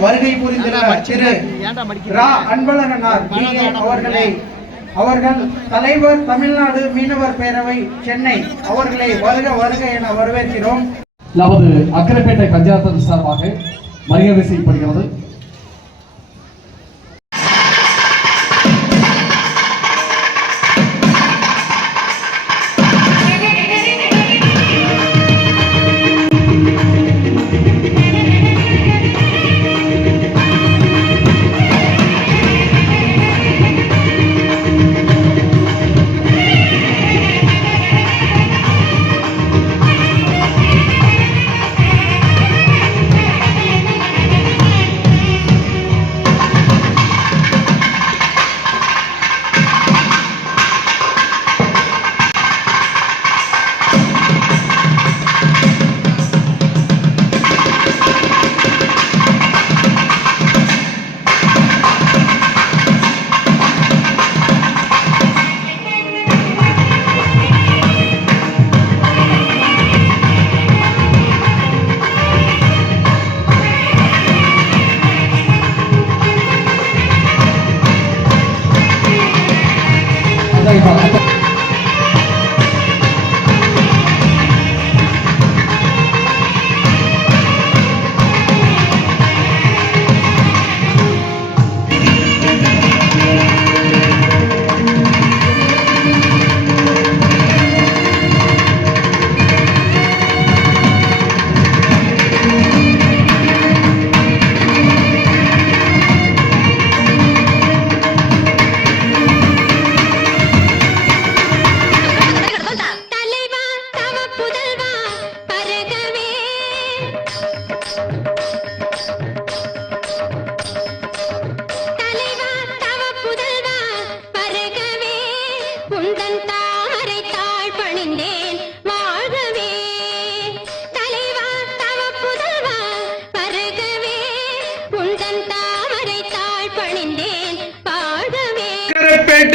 வருகை புரிந்துள்ள திரு ரா அன்பழகனார் அவர்களை அவர்கள். தலைவர் தமிழ்நாடு மீனவர் பேரவை சென்னை. அவர்களை வருக வருக என வரவேற்கிறோம். நமது அக்கரைப்பேட்டை பஞ்சாயத்து சார்பாக மரியாதை செய்யப்படுகிறது.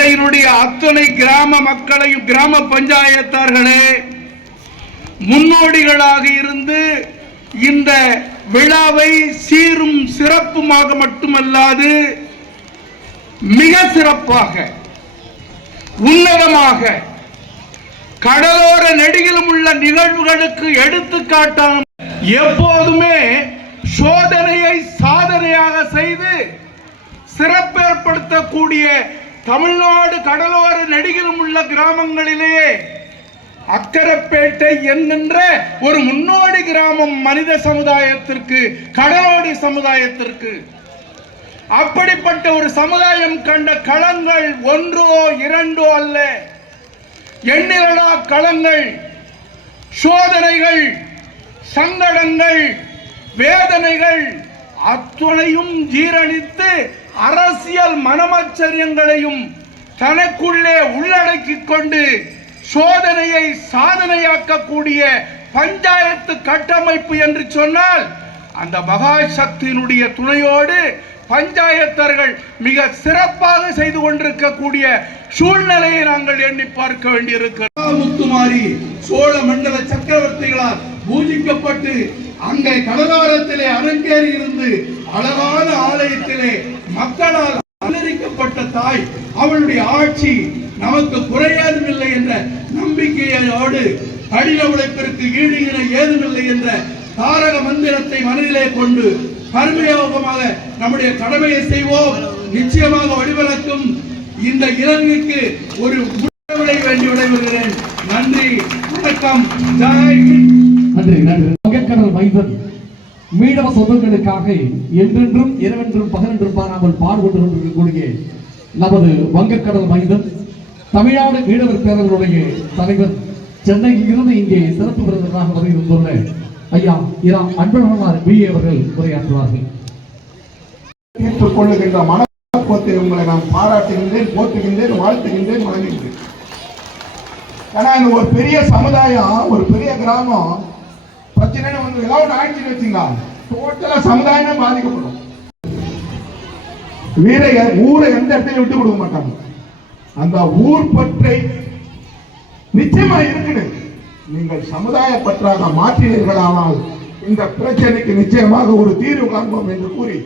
சக்கரப்பேட்டையினுடைய அத்தனை கிராம மக்களையும் கிராம பஞ்சாயத்தார்களே முன்னோடிகளாக இருந்து இந்த விழாவை சீரும் சிறப்புமாக மட்டுமல்லாது மிக சிறப்பாக உன்னதமாக கடலோர நெடுகிலும் உள்ள நிகழ்வுகளுக்கு எடுத்துக்காட்டான எப்போதுமே சோதனையை சாதனையாக செய்து சிறப்பேற்படுத்தக்கூடிய தமிழ்நாடு கடலோர நெடுகிலும் உள்ள கிராமங்களிலேயே அக்கரப்பேட்டை என்கின்ற ஒரு முன்னோடி கிராமம் மனித சமுதாயத்திற்கு கடலோடி சமுதாயத்திற்கு. அப்படிப்பட்ட ஒரு சமுதாயம் கண்ட களங்கள் ஒன்றோ இரண்டோ அல்ல. எண்ணிலடா களங்கள் சோதனைகள் சங்கடங்கள் வேதனைகள் அத்துணையும் ஜீரணித்து அரசியல் மனமாச்சரியங்களையும் தனக்குள்ளே உள்ளடக்கிக் கொண்டு சோதனையை சாதனையாக்கக்கூடிய பஞ்சாயத்து கட்டமைப்பு என்று சொன்னால் அந்த மகாசக்தியினுடைய துணையோடு பஞ்சாயத்தர்கள் மிக சிறப்பாக செய்து கொண்டிருக்கக்கூடிய சூழ்நிலையை நாங்கள் எண்ணி பார்க்க வேண்டியிருக்கிறோம் முத்துமாரி சோழ மண்டல சக்கரவர்த்திகளால் பூஜிக்கப்பட்டு அங்கே கடலோரத்திலே அரங்கேறி இருந்து அழகான ஆலயத்திலே மக்களால் அலரிக்கப்பட்ட தாய் அவளுடைய ஆட்சி நமக்கு குறையாதுமில்லை என்ற நம்பிக்கையோடு கடின உழைப்பிற்கு ஈடு இணை ஏதுமில்லை என்ற தாரக மந்திரத்தை மனதிலே கொண்டு கர்மயோகமாக நம்முடைய கடமையை செய்வோம். நிச்சயமாக வழிவிளக்கும் இந்த இலங்கைக்கு ஒரு விடை வேண்டி விடைபெறுகிறேன். நன்றி. வணக்கம். ஜாய். நன்றி நன்றி. வங்கக்கடல் மைதன். மீனவ சொந்தங்களுக்காக என்றென்றும் இரவென்றும் பகலென்றும் பாராமல் பாடுபட்டு கொண்டிருக்கக்கூடிய நமது வங்கக்கடல் மைதன் தமிழ்நாடு மீனவர் பேரவர்களுடைய தலைவர் சென்னையில் இருந்து இங்கே சிறப்பு விருந்தினராக வருகை வந்துள்ள ஐயா இரா அன்பழகனார் பி. அவர்கள் உரையாற்றுவார்கள். ஏற்றுக் கொள்ளுகின்ற மனப்போத்தை உங்களை நான் பாராட்டுகின்றேன் போற்றுகின்றேன் வாழ்த்துகின்றேன் வணங்குகின்றேன் ஏன்னா இந்த ஒரு பெரிய சமுதாயம் ஒரு பெரிய கிராமம். பிரச்சனை வந்து ஏதாவது ஒன்று ஆயிடுச்சுன்னு வச்சுங்களா? டோட்டலா சமுதாயமே பாதிக்கப்படும். வீரை ஊரை எந்த இடத்துலயும் விட்டு கொடுக்க மாட்டாங்க. அந்த ஊர் பற்றை நிச்சயமா இருக்குது. நீங்கள் சமுதாய பற்றாக மாற்றினீர்களானால் இந்த பிரச்சனைக்கு நிச்சயமாக ஒரு தீர்வு காண்போம் என்று கூறி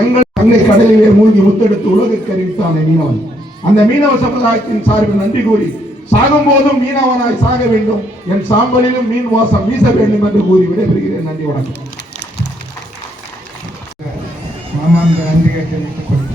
எங்கள் தங்கை கடலிலே மூழ்கி முத்தெடுத்து உலகிற்கு அறிவித்தானே மீனவன். அந்த மீனவ சமுதாயத்தின் சார்பில் நன்றி கூறி சாகும் போதும் மீனவனாய் சாக வேண்டும் என் சாம்பலிலும் மீன் வாசம் வீச வேண்டும் என்று கூறி விடைபெறுகிறேன் நன்றி வணக்கம் மாமாந்த நன்றியை தெரிவித்துக் கொள்கிறேன்